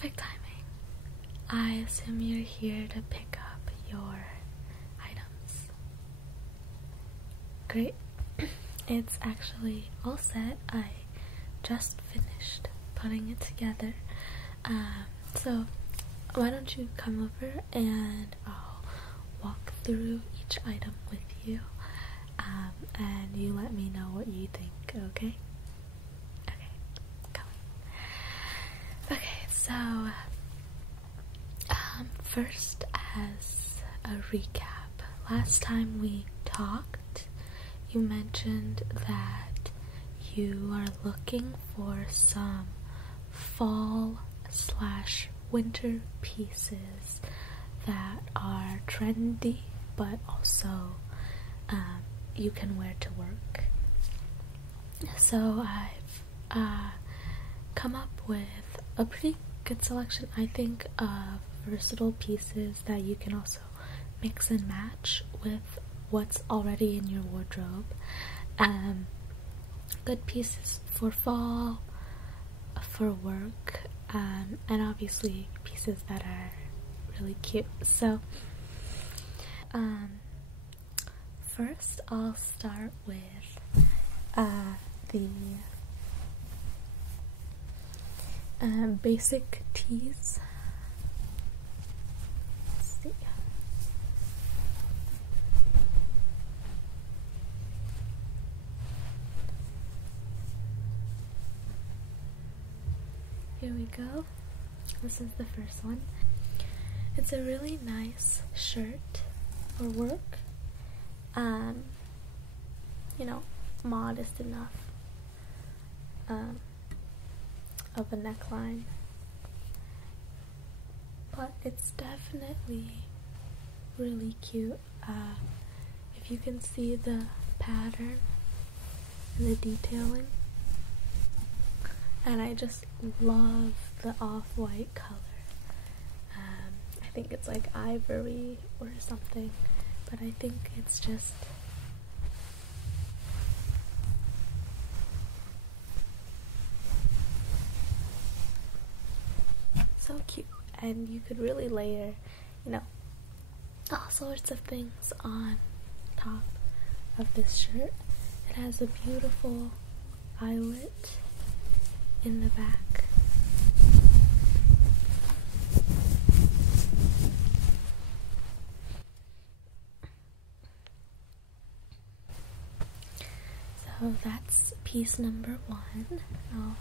Perfect timing. I assume you're here to pick up your items. Great. It's actually all set. I just finished putting it together. So why don't you come over and I'll walk through each item with you, and you let me know what you think, okay? Okay, come on. Okay, so first, as a recap, last time we talked, you mentioned that you are looking for some fall/winter pieces that are trendy but also you can wear to work. So I've come up with a pretty good selection, I think, of versatile pieces that you can also mix and match with what's already in your wardrobe. Good pieces for fall, for work, and obviously pieces that are really cute. So first I'll start with the basic tees. Let's see. Here we go. This is the first one. It's a really nice shirt for work. You know, modest enough of a neckline, but it's definitely really cute. If you can see the pattern and the detailing, and I just love the off-white color. I think it's like ivory or something, but I think it's just so cute, and you could really layer, you know, all sorts of things on top of this shirt. It has a beautiful eyelet in the back. So that's piece number one. I'll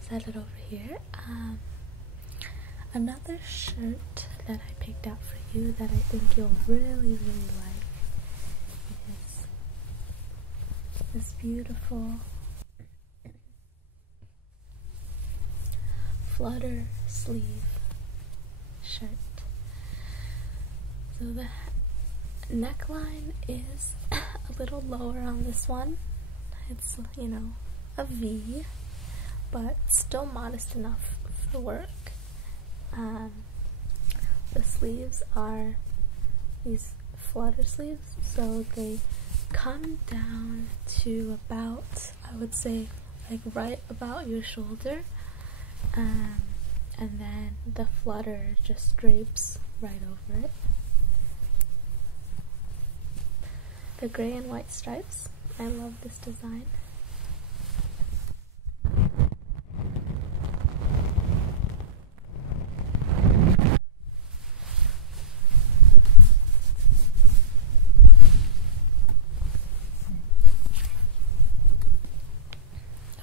set it over here. Another shirt that I picked out for you that I think you'll really like is this beautiful flutter sleeve shirt. So the neckline is a little lower on this one. It's, you know, a V, but still modest enough for work. The sleeves are these flutter sleeves, so they come down to about, I would say, like right about your shoulder, and then the flutter just drapes right over it. The gray and white stripes, I love this design.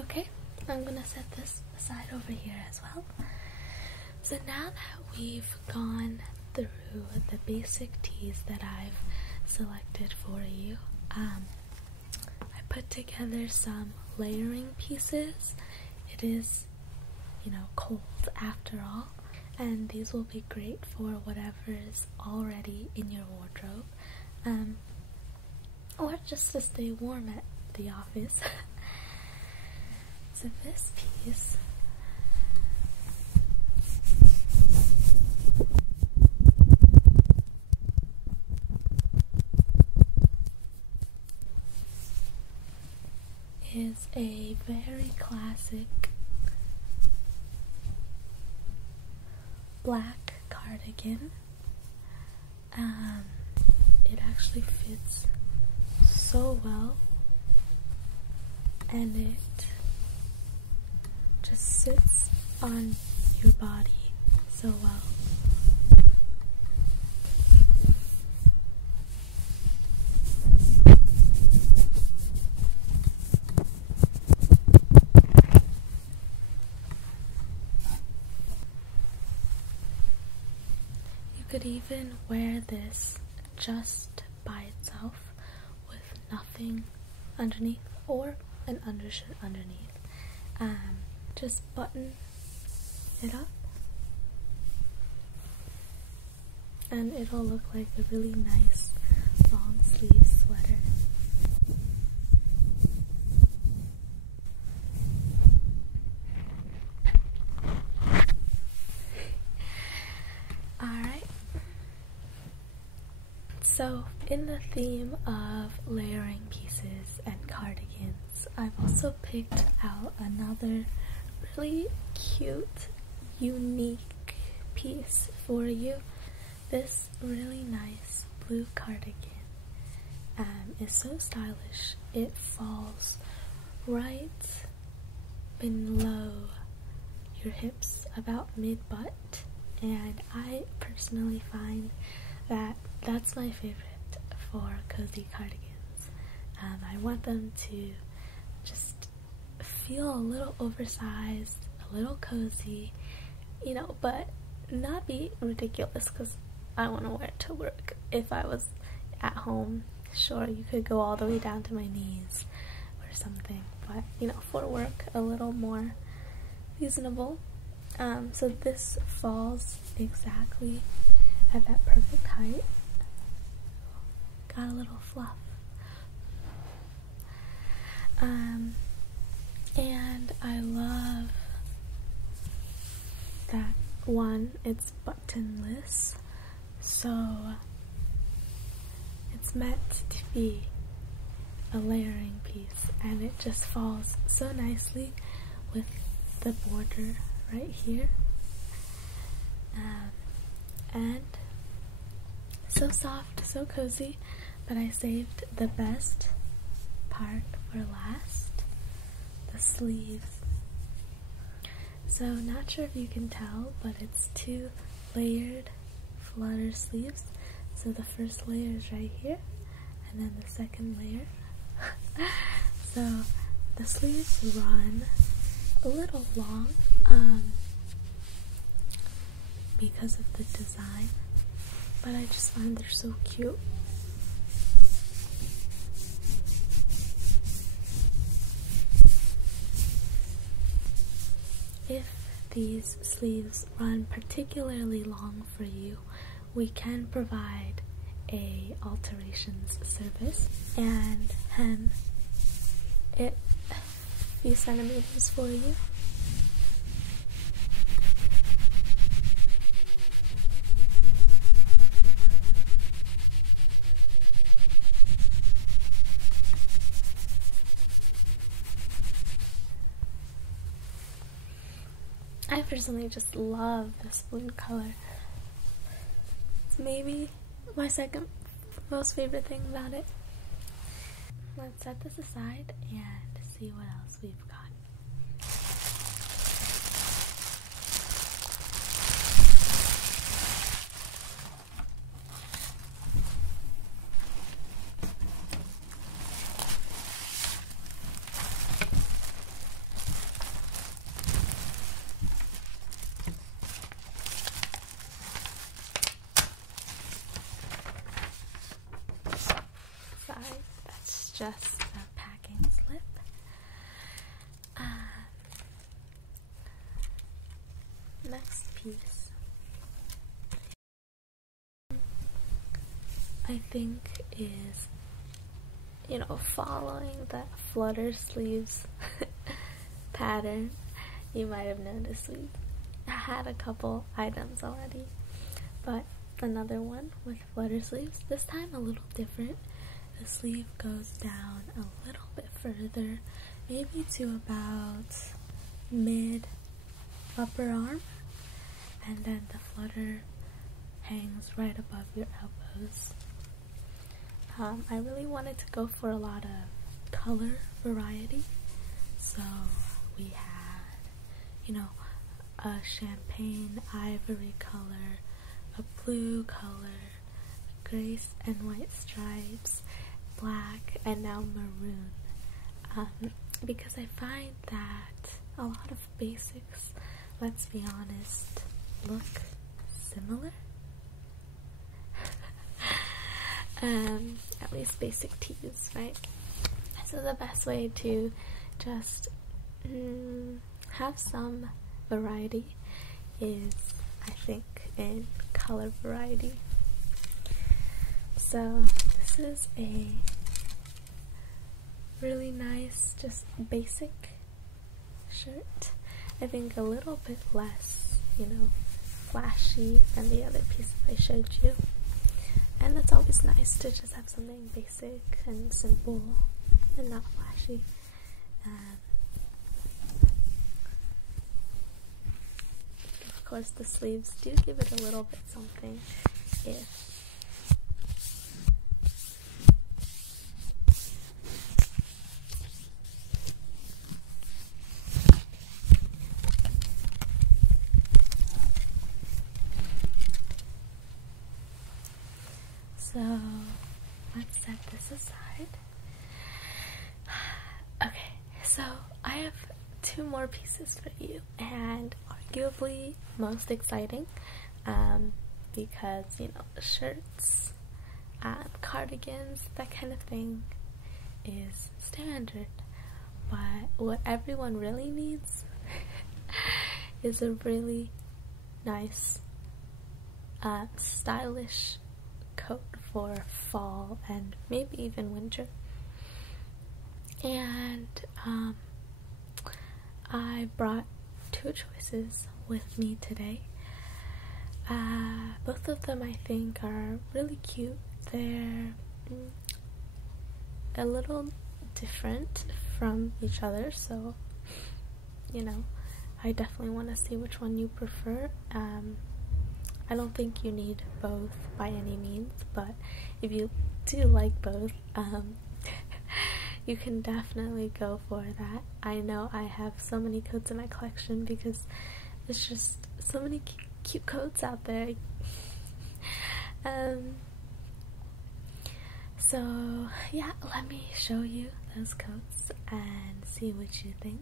Okay, I'm gonna set this aside over here as well. So now that we've gone through the basic tees that I've selected for you, I put together some layering pieces. It is, you know, cold after all, and these will be great for whatever is already in your wardrobe, or just to stay warm at the office. So this piece is a very classic black cardigan. It actually fits so well, and it just sits on your body so well. You could even wear this just by itself with nothing underneath, or an undershirt underneath. Just button it up and it'll look like a really nice long sleeve sweater. Alright, so in the theme of layering pieces and cardigans, I've also picked out another really cute, unique piece for you. This really nice blue cardigan is so stylish. It falls right below your hips, about mid-butt, and I personally find that that's my favorite for cozy cardigans. I want them to just feel a little oversized, a little cozy, you know, but not be ridiculous, because I want to wear it to work. If I was at home, sure, you could go all the way down to my knees or something, but you know, for work, a little more reasonable. So this falls exactly at that perfect height. Got a little fluff. And I love that one, it's buttonless, so it's meant to be a layering piece, and it just falls so nicely with the border right here, and so soft, so cozy. But I saved the best part for last, the sleeves. So not sure if you can tell, but it's 2 layered flutter sleeves. So the first layer is right here, and then the second layer. So the sleeves run a little long because of the design, but I just find they're so cute. If these sleeves run particularly long for you, we can provide a alterations service and hem it a few centimeters for you. I personally just love this blue color. It's maybe my second most favorite thing about it. Let's set this aside and see what else we've got. That's just a packing slip. Next piece, I think, is, you know, following that flutter sleeves pattern. You might have noticed we had a couple items already, but another one with flutter sleeves, this time a little different. The sleeve goes down a little bit further, maybe to about mid upper arm, and then the flutter hangs right above your elbows. I really wanted to go for a lot of color variety, so we had, a champagne ivory color, a blue color, gray and white stripes, black, and now maroon. Because I find that a lot of basics, let's be honest, look similar. At least basic tees, right? So the best way to just have some variety is, I think, in color variety. So this is a really nice, just basic shirt. I think a little bit less, flashy than the other pieces I showed you. And it's always nice to just have something basic and simple and not flashy. Of course, the sleeves do give it a little bit something. So let's set this aside. Okay, so I have 2 more pieces for you, and arguably most exciting, because shirts, cardigans, that kind of thing is standard, but what everyone really needs is a really nice, stylish coat for fall and maybe even winter. And I brought 2 choices with me today. Both of them I think are really cute. They're a little different from each other, so I definitely want to see which one you prefer. I don't think you need both by any means, but if you do like both, you can definitely go for that. I know I have so many coats in my collection because there's just so many cute coats out there. So yeah, let me show you those coats and see what you think.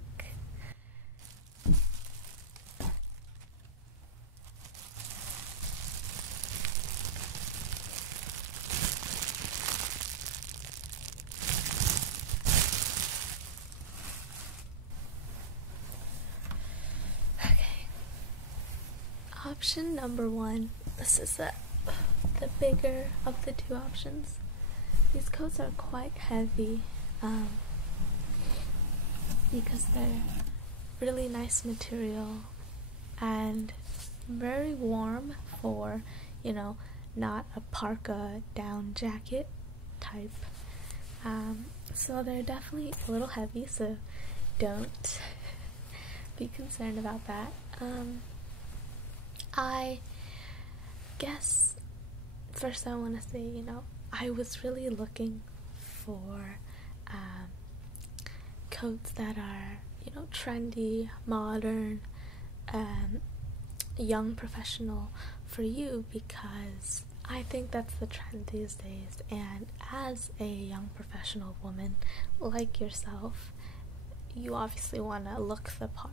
Option number 1, this is the bigger of the 2 options. These coats are quite heavy because they're really nice material and very warm for, not a parka down jacket type. So they're definitely a little heavy, so don't be concerned about that. I guess first I want to say, I was really looking for coats that are, trendy, modern, young professional for you, because I think that's the trend these days. And as a young professional woman like yourself, you obviously want to look the part.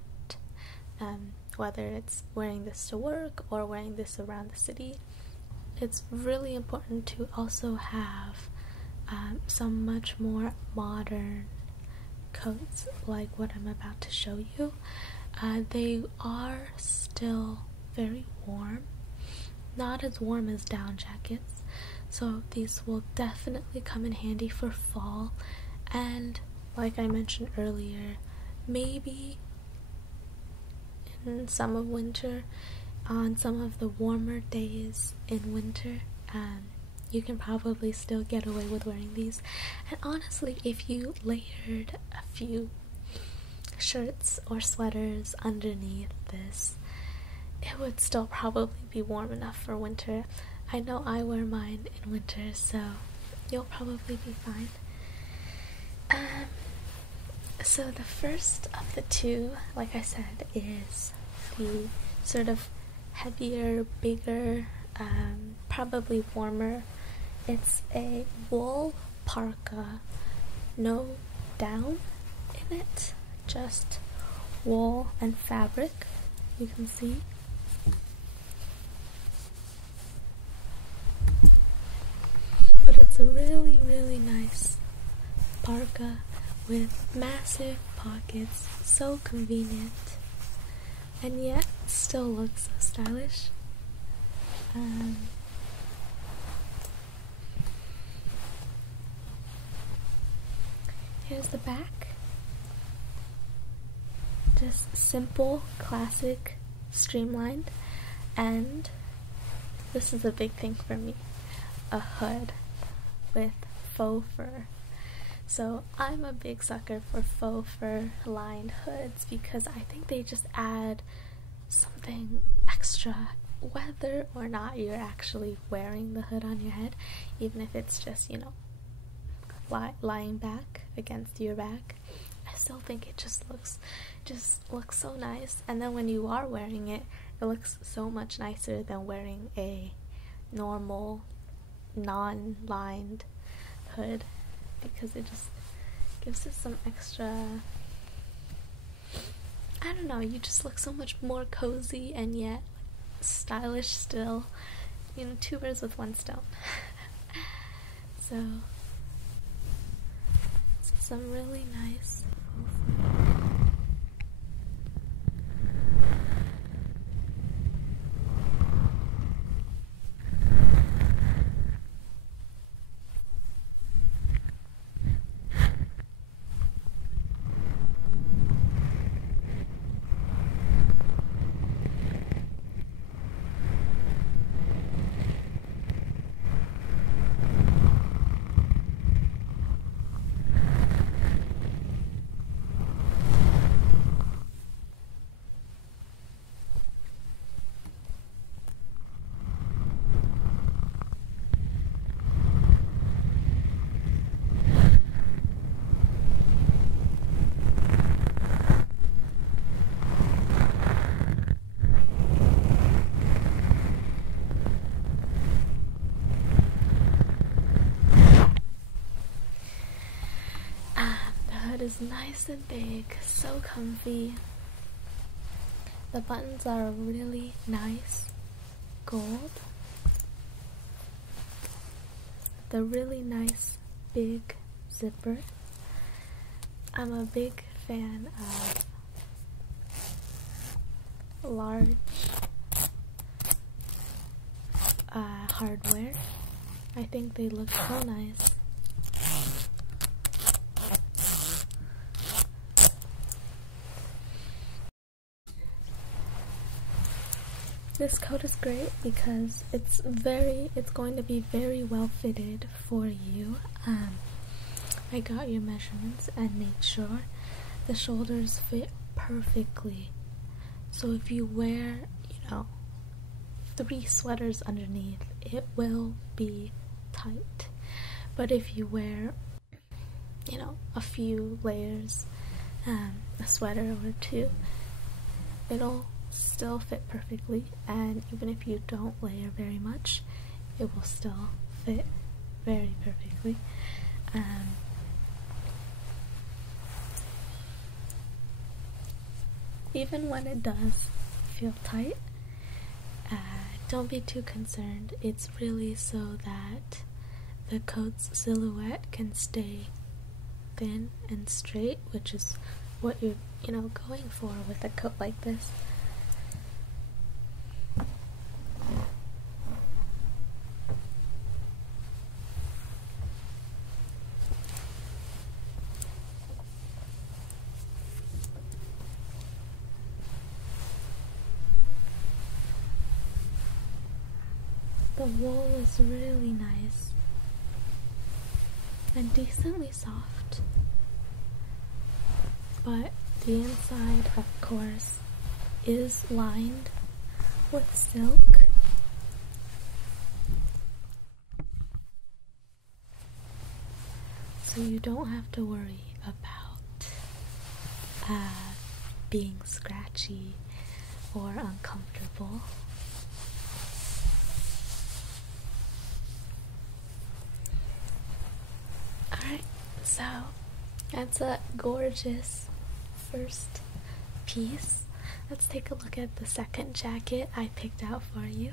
Whether it's wearing this to work or wearing this around the city, it's really important to also have some much more modern coats like what I'm about to show you. They are still very warm, not as warm as down jackets, so these will definitely come in handy for fall, and like I mentioned earlier, maybe in some of winter, on some of the warmer days in winter, you can probably still get away with wearing these. And honestly, if you layered a few shirts or sweaters underneath this, it would still probably be warm enough for winter. I know I wear mine in winter, so you'll probably be fine. So the first of the two, like I said, is the sort of heavier, bigger, probably warmer. It's a wool parka, no down in it, just wool and fabric, you can see. But it's a really, really nice parka with massive pockets, so convenient, and yet still looks so stylish. Here's the back. Just simple, classic, streamlined, and this is a big thing for me, a hood with faux fur. So I'm a big sucker for faux fur lined hoods because I think they just add something extra, whether or not you're actually wearing the hood on your head, even if it's just, you know, lying back against your back. I still think it just looks so nice, and then when you are wearing it, it looks so much nicer than wearing a normal non-lined hood, because it just gives it some extra, I don't know, you just look so much more cozy and yet stylish still. You know, two birds with one stone. So some really nice is nice and big, so comfy. The buttons are really nice gold. The really nice big zipper. I'm a big fan of large hardware. I think they look so nice. This coat is great because it's going to be very well fitted for you. I got your measurements and made sure the shoulders fit perfectly. So if you wear, 3 sweaters underneath, it will be tight. But if you wear, a few layers, a sweater or 2, it'll still fit perfectly, and even if you don't layer very much, it will still fit very perfectly. Even when it does feel tight, don't be too concerned. It's really so that the coat's silhouette can stay thin and straight, which is what you're going for with a coat like this. The wool is really nice and decently soft, but the inside, of course, is lined with silk. So you don't have to worry about being scratchy or uncomfortable. Alright, so that's a gorgeous first piece. Let's take a look at the second jacket I picked out for you.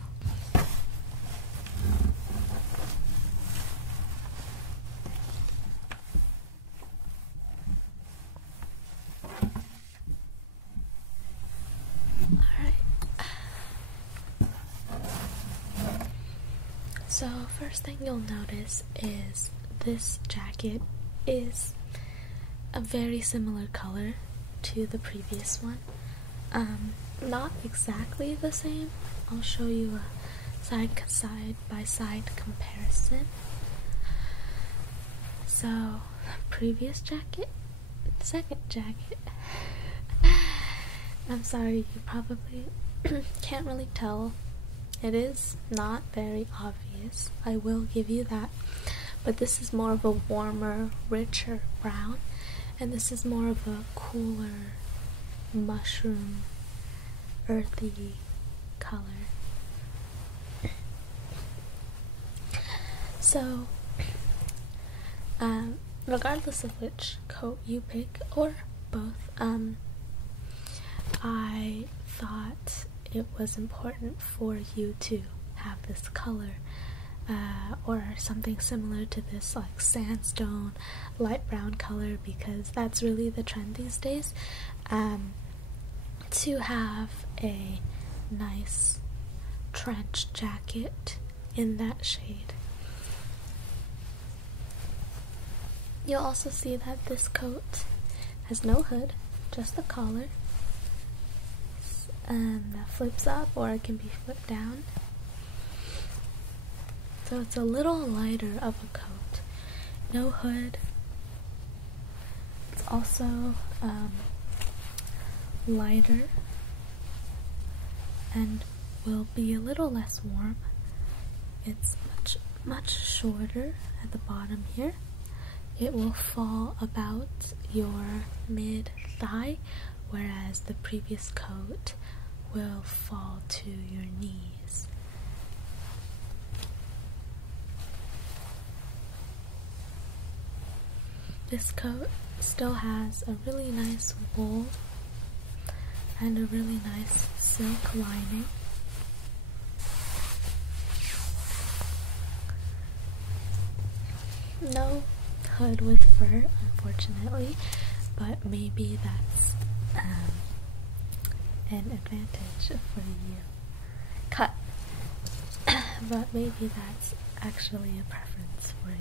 So first thing you'll notice is this jacket is a very similar color to the previous one. Not exactly the same. I'll show you a side by side comparison. So previous jacket, second jacket. I'm sorry, you probably can't really tell. It is not very obvious, I will give you that, but this is more of a warmer, richer brown, and this is more of a cooler, mushroom, earthy color. So, regardless of which coat you pick, or both, I thought it was important for you to have this color, or something similar to this, like sandstone, light brown color, because that's really the trend these days, to have a nice trench jacket in that shade. You'll also see that this coat has no hood, just the collar. That flips up, or it can be flipped down. So it's a little lighter of a coat. No hood. It's also lighter and will be a little less warm. It's much shorter at the bottom here. It will fall about your mid-thigh, whereas the previous coat will fall to your knees. This coat still has a really nice wool and a really nice silk lining. No hood with fur, unfortunately, but maybe that's an advantage for you. Cut. But maybe that's actually a preference for you.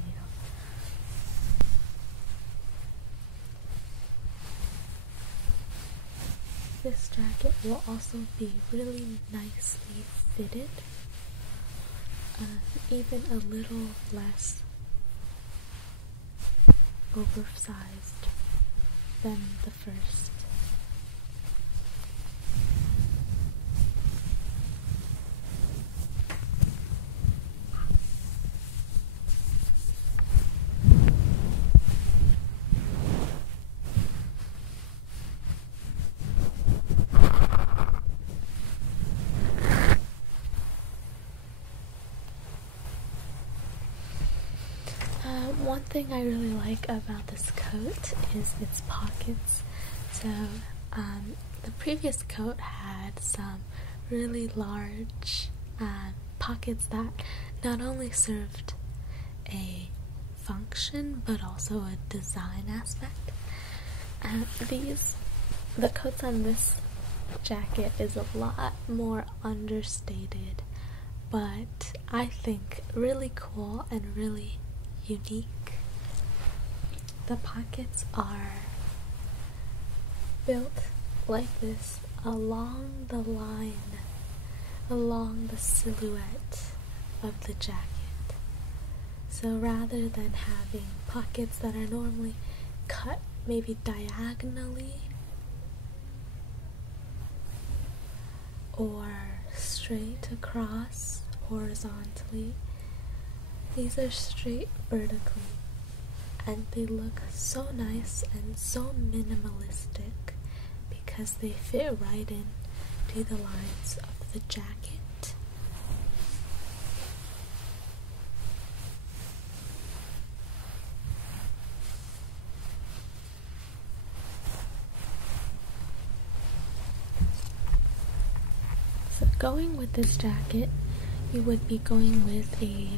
This jacket will also be really nicely fitted, even a little less oversized than the first. One thing I really like about this coat is its pockets. So, the previous coat had some really large pockets that not only served a function but also a design aspect. The coats on this jacket is a lot more understated, but I think really cool and really unique. The pockets are built like this along the line, along the silhouette of the jacket. So rather than having pockets that are normally cut maybe diagonally or straight across horizontally. These are straight vertically, and they look so nice and so minimalistic because they fit right in to the lines of the jacket. So going with this jacket, you would be going with a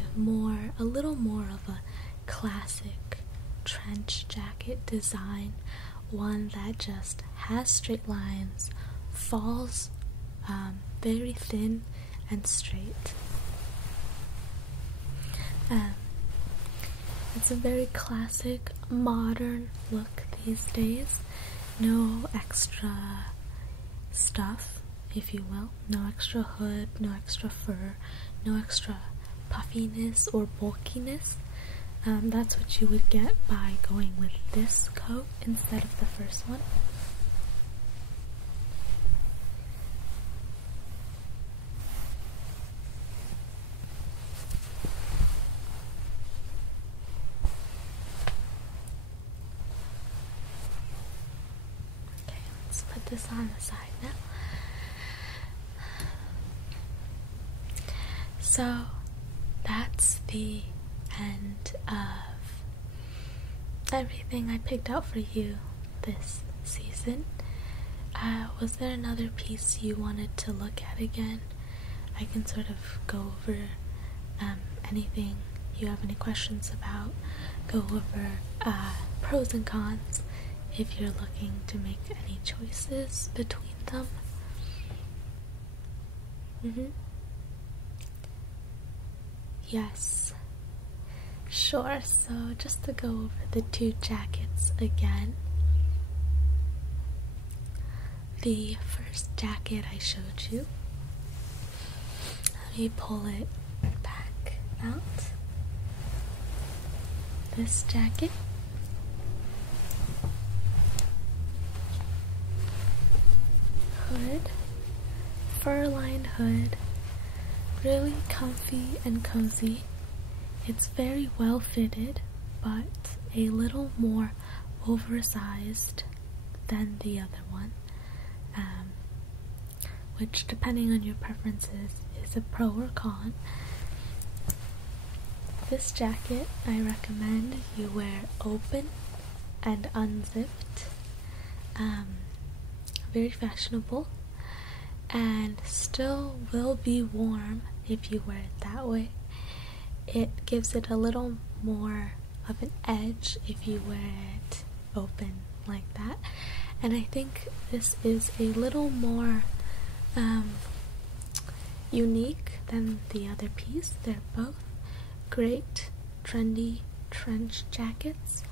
little more of a classic trench jacket design, one that just has straight lines, falls very thin and straight. It's a very classic, modern look these days. No extra stuff, if you will. No extra hood, no extra fur, no extra puffiness or bulkiness. That's what you would get by going with this coat instead of the first one. Okay, let's put this on the side now. So that's the end of everything I picked out for you this season. Was there another piece you wanted to look at again? I can sort of go over anything you have any questions about, go over pros and cons if you're looking to make any choices between them. Yes. Sure, so just to go over the two jackets again. The first jacket I showed you, let me pull it back out. This jacket, hood, fur-lined hood, really comfy and cozy. It's very well fitted, but a little more oversized than the other one, which, depending on your preferences, is a pro or con. This jacket I recommend you wear open and unzipped. Very fashionable, and still will be warm if you wear it that way. It gives it a little more of an edge if you wear it open like that. And I think this is a little more unique than the other piece. They're both great, trendy trench jackets,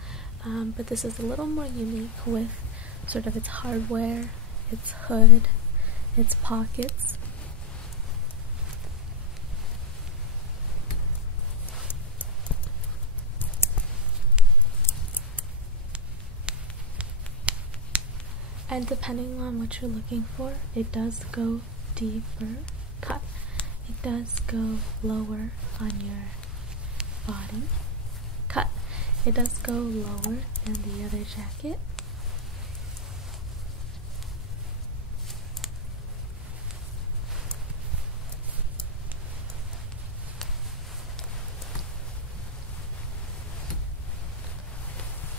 but this is a little more unique with sort of its hardware, its hood, its pockets. And depending on what you're looking for, it does go deeper cut. It does go lower on your body cut. It does go lower than the other jacket.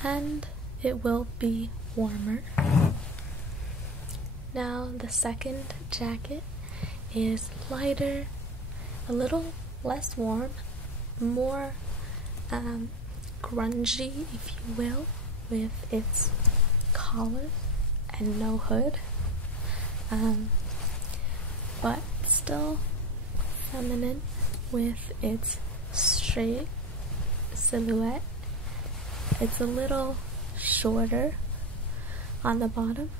And it will be warmer. Now the second jacket is lighter, a little less warm, more grungy, if you will, with its collar and no hood, but still feminine with its straight silhouette. It's a little shorter on the bottom,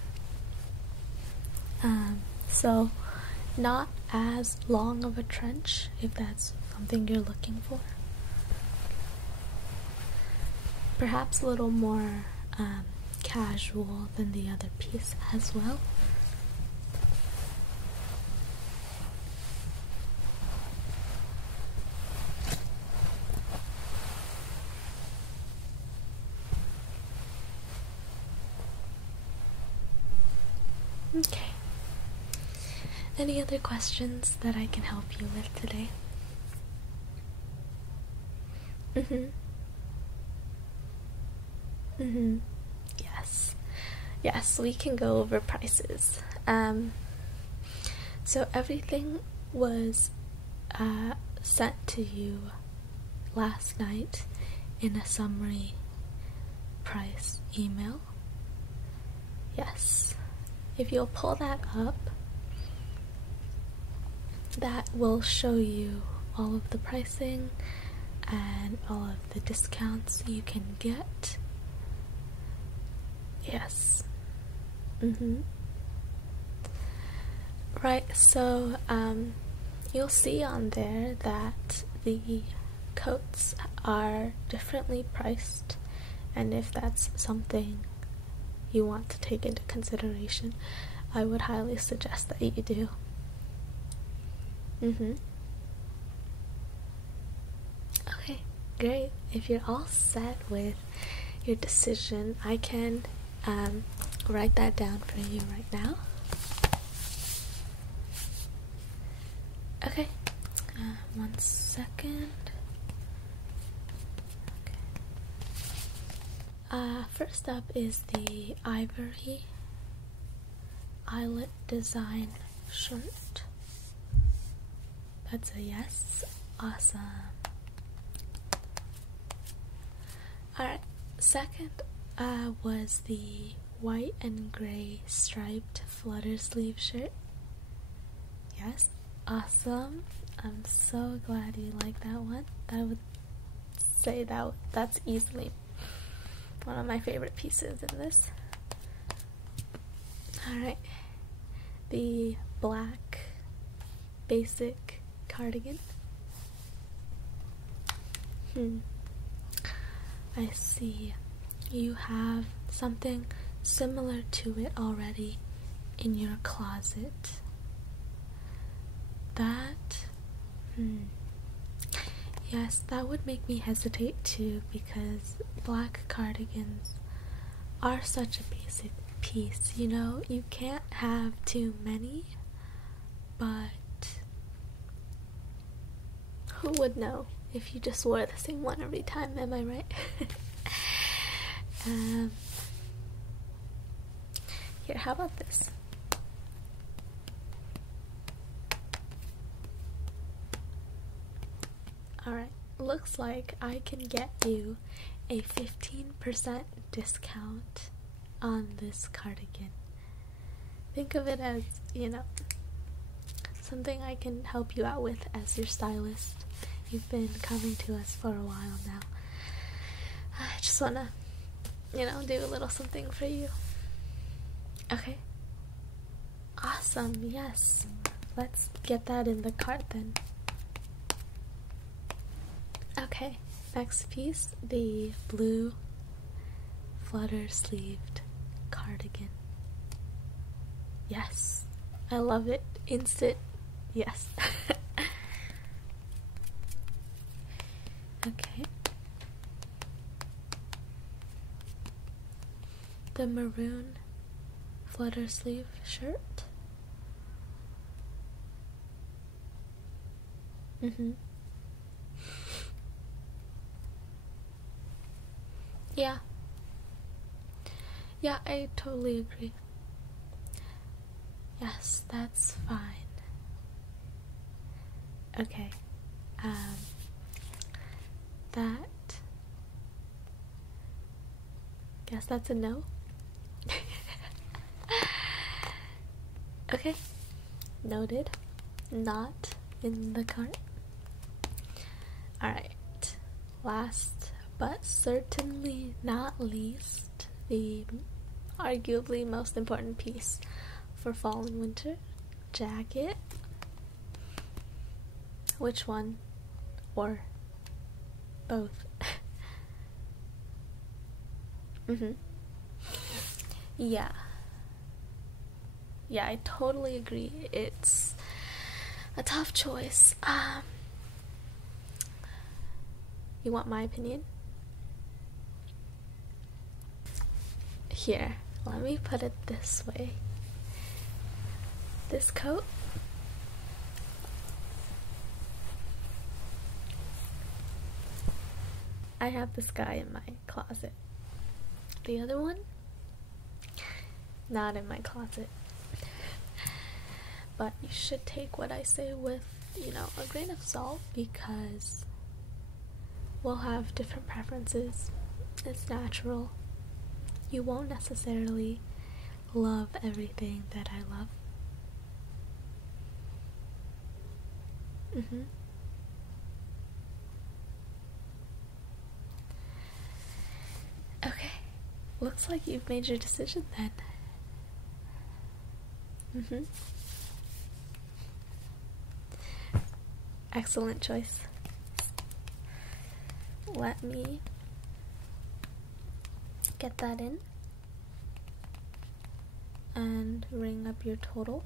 so not as long of a trench if that's something you're looking for. Perhaps a little more casual than the other piece as well. Okay. Any other questions that I can help you with today? Yes. Yes, we can go over prices. So everything was sent to you last night in a summary price email. Yes. If you'll pull that up, that will show you all of the pricing and all of the discounts you can get. Yes. Right, so you'll see on there that the coats are differently priced, and if that's something you want to take into consideration, I would highly suggest that you do. Okay, great. If you're all set with your decision, I can write that down for you right now. Okay, 1 second. Okay. First up is the ivory eyelet design shirt. That's a yes. Awesome. Alright, second was the white and gray striped flutter sleeve shirt. Yes, awesome. I'm so glad you like that one. I would say that's easily one of my favorite pieces in this. Alright, the black basic cardigan. I see. You have something similar to it already in your closet. That, yes, that would make me hesitate too, because black cardigans are such a basic piece, you know? You can't have too many, but who would know if you just wore the same one every time, am I right? Here, how about this? Alright, looks like I can get you a 15% discount on this cardigan. Think of it as, you know, something I can help you out with as your stylist. You've been coming to us for a while now. I just wanna, you know, do a little something for you. Okay. Awesome, yes. Let's get that in the cart then. Okay, next piece, the blue flutter sleeved cardigan. Yes, I love it. Instant yes. Okay. The maroon flutter sleeve shirt. Yeah. Yeah, I totally agree. Yes, that's fine. Okay. That. Guess that's a no. Okay. Noted. Not in the cart. Alright. Last but certainly not least, the arguably most important piece for fall and winter, jacket. Which one? Or both? Yeah. Yeah, I totally agree. It's a tough choice. You want my opinion? Here, let me put it this way. This coat, I have this guy in my closet. The other one, not in my closet. But you should take what I say with, a grain of salt, because we'll have different preferences. It's natural. You won't necessarily love everything that I love. Okay, looks like you've made your decision then. Excellent choice. Let me get that in and ring up your total.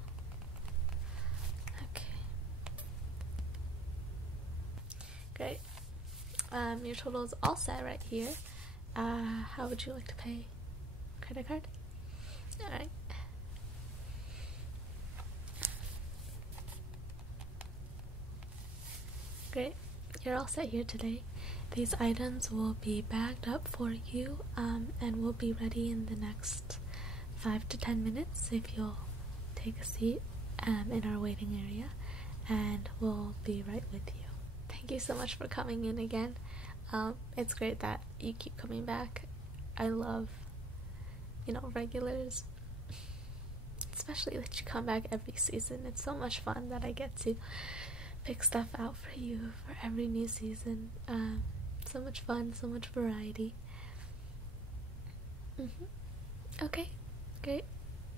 Okay. Great. Your total is all set right here. How would you like to pay? Credit card? Alright. Great. You're all set here today. These items will be bagged up for you and will be ready in the next 5 to 10 minutes if you'll take a seat in our waiting area, and we'll be right with you. Thank you so much for coming in again. It's great that you keep coming back. I love, regulars, especially that you come back every season. It's so much fun that I get to pick stuff out for you for every new season. So much fun, so much variety. Okay, great.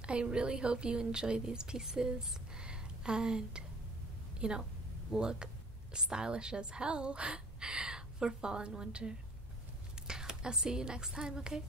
I really hope you enjoy these pieces and, look stylish as hell for fall and winter. I'll see you next time, okay?